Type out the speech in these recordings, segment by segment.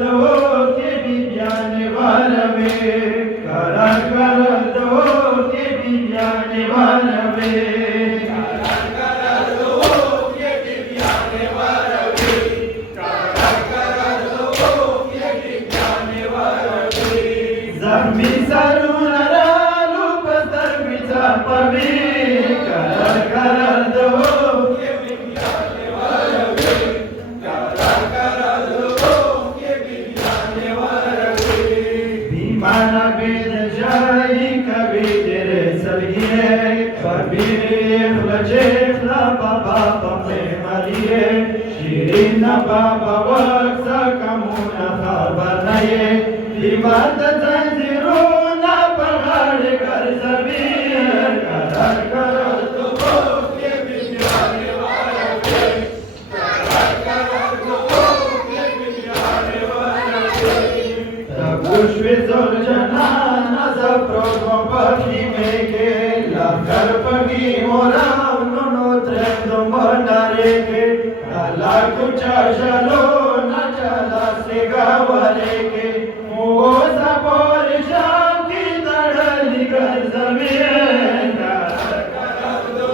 दो के विज्ञान वारवे करा कर दो के विज्ञान वारवे जमी सरून रूप सर्विचा पवी कर दो भीमाना वेद जाई कवि तेरे सलिए कबीर लजे बाबा पमे मलिए शिरीन बाबा वक्सा कमुना खबर नये विवाद जंजीरो ना पहाड़ कर जमीन कर दो के विज्ञान वारवे कर दो के विज्ञान वारवे तबुश्वे जोजना नजा प्रोगो पखी मेके लाकर पगी मोराव नो त्रेंदो मनारे के काला कुचा शलो न चला से गावरे के ओ सपोर शाम की तड़ली कर जमीन कर दो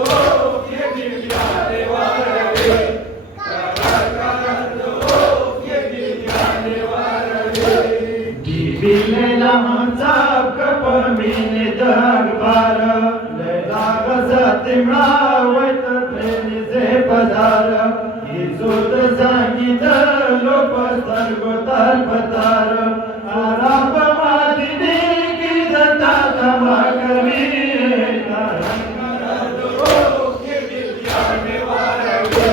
के विज्ञान वारवे कर दो के विज्ञान वारवे दिविले लांचाप कपमीने दगबार लेलाग सतिमळा वैत प्रेमीचे पदार इजूत सांगितलं लोपस्तर गोतार पतार आराप मादिनी की दत्ता तमा कवी कर दो के विज्ञान वारवे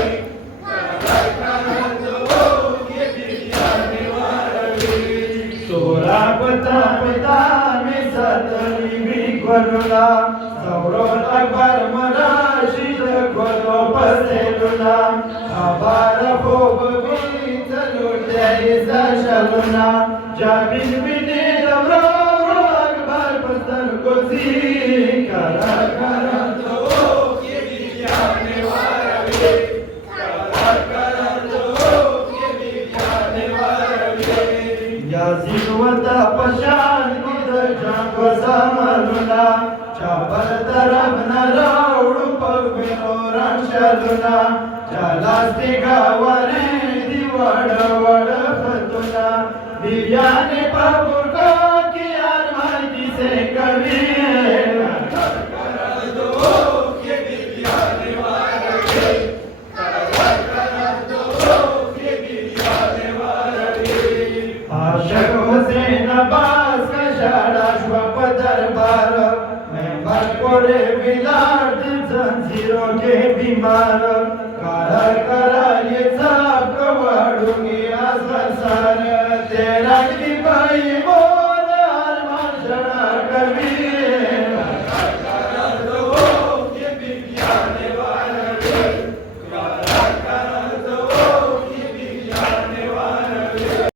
कर दो के विज्ञान वारवे सोरा पता पिता में सतरी विक्वनुला सौरोन अकबर मराशीद गोलो पसेलुना आबार फोब भी चलुटे सशलुना जाबिन बिने दवरो अकबर पसल कोसी कर दो के विज्ञान वारवे कर दो के विज्ञान वारवे याजिन वता पशान किद जाको समलुना चापर तरफ नरावडू पगविनो रांशालुना चालास्ते गावारे दिवाड वड खतुना दिव्याने पापुरको की यार माहिती से कवी कर दो के विज्ञान वारवे कर दो के विज्ञान वारवे आशक हुसैन अब्बास का शाळा श्वप दरबार मेंबर कोरे विलाट जंजीरों के बीमार कारा करा ये